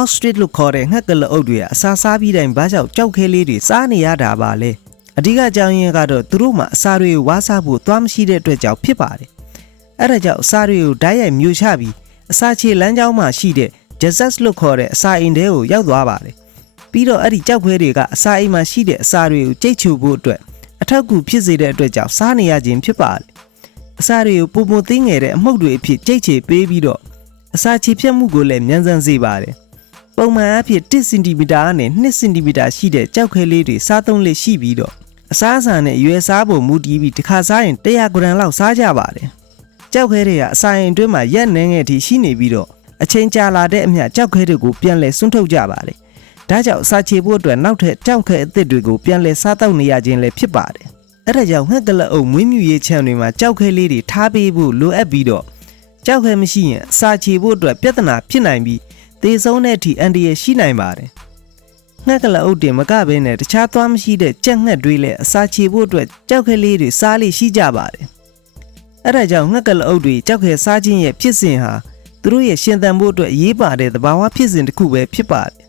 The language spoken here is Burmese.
ostrich လို့ခေါ်တဲ့ငှက်ကလအုပ်တွေအစာစားပြီးတိုင်းဘာကြောင့်ကြောက်ခဲလေးတွေစားနေရတာပါလဲအဓိကအကြောင်းရင်းကတော့သူတို့မှာအစာတွေကိုဝါးစားဖို့သွားမရှိတဲ့အတွက်ကြောင့်ဖြစ်ပါတယ်အဲ့ဒါကြောင့်အစာတွေကိုဓာတ်ရိုက်မျိုးချပြီးအစာချေလမ်းကြောင်းမှာရှိတဲ့ Jazz လို့ခေါ်တဲ့အစာအိမ်ထဲကိုရောက်သွားပါတယ်ပြီးတော့အဲ့ဒီကြောက်ခဲတွေကအစာအိမ်မှာရှိတဲ့အစာတွေကိုကြိတ်ချူဖို့အတွက်အထောက်အကူဖြစ်စေတဲ့အတွက်ကြောင့်စားနေရခြင်းဖြစ်ပါတယ်အစာတွေကိုပုံသိငယ်တဲ့အမှုတ်တွေအဖြစ်ကြိတ်ချေပေးပြီးတော့အစာချေဖြတ်မှုကိုလည်းမြန်ဆန်စေပါတယ်ပုံမှန်အဖြစ်1 cm နဲ့2 cm ရှိတဲ့ကြောက်ခဲလေးတွေစားသုံးလေးရှိပြီးတော့အစားအစာနဲ့ရွယ်စားဖို့မူတည်ပြီးတစ်ခါစားရင်100 g လောက်စားကြပါတယ်ကြောက်ခဲတွေကအစာအိမ်အတွင်းမှာရက်နှင်းငယ်ထိရှိနေပြီးတော့အချိန်ကြာလာတဲ့အမျှကြောက်ခဲတွေကိုပြန်လဲစွန့်ထုတ်ကြပါတယ်ဒါကြောင့်အစာချေဖို့အတွက်နောက်ထပ်ကြောက်ခဲအသစ်တွေကိုပြန်လဲစားတောက်နေရခြင်းလည်းဖြစ်ပါတယ်အဲ့ဒါကြောင့်ငှက်ကလအုပ်မွေးမြူရေးခြံတွေမှာကြောက်ခဲလေးတွေထားပေးဖို့လိုအပ်ပြီးတော့ကြောက်ခဲမရှိရင်အစာချေဖို့အတွက်ပြဿနာဖြစ်နိုင်ပြီးသေဆုံးတဲ့အထိအန္တရာယ်ရှိနိုင်ပါတယ်ငှက်ကလအုပ်တင်မကဘဲနဲ့တခြားသွားမရှိတဲ့ကြက်ငှက်တွေလည်းအစာချေဖို့အတွက်ကြောက်ခဲလေးတွေစားလိရှိကြပါတယ်အဲ့ဒါကြောင့်ငှက်ကလအုပ်တွေကြောက်ခဲစားခြင်းရဲ့ဖြစ်စဉ်ဟာသူတို့ရဲ့ရှင်သန်ဖို့အတွက်အရေးပါတဲ့သဘာဝဖြစ်စဉ်တစ်ခုပဲဖြစ်ပါတယ်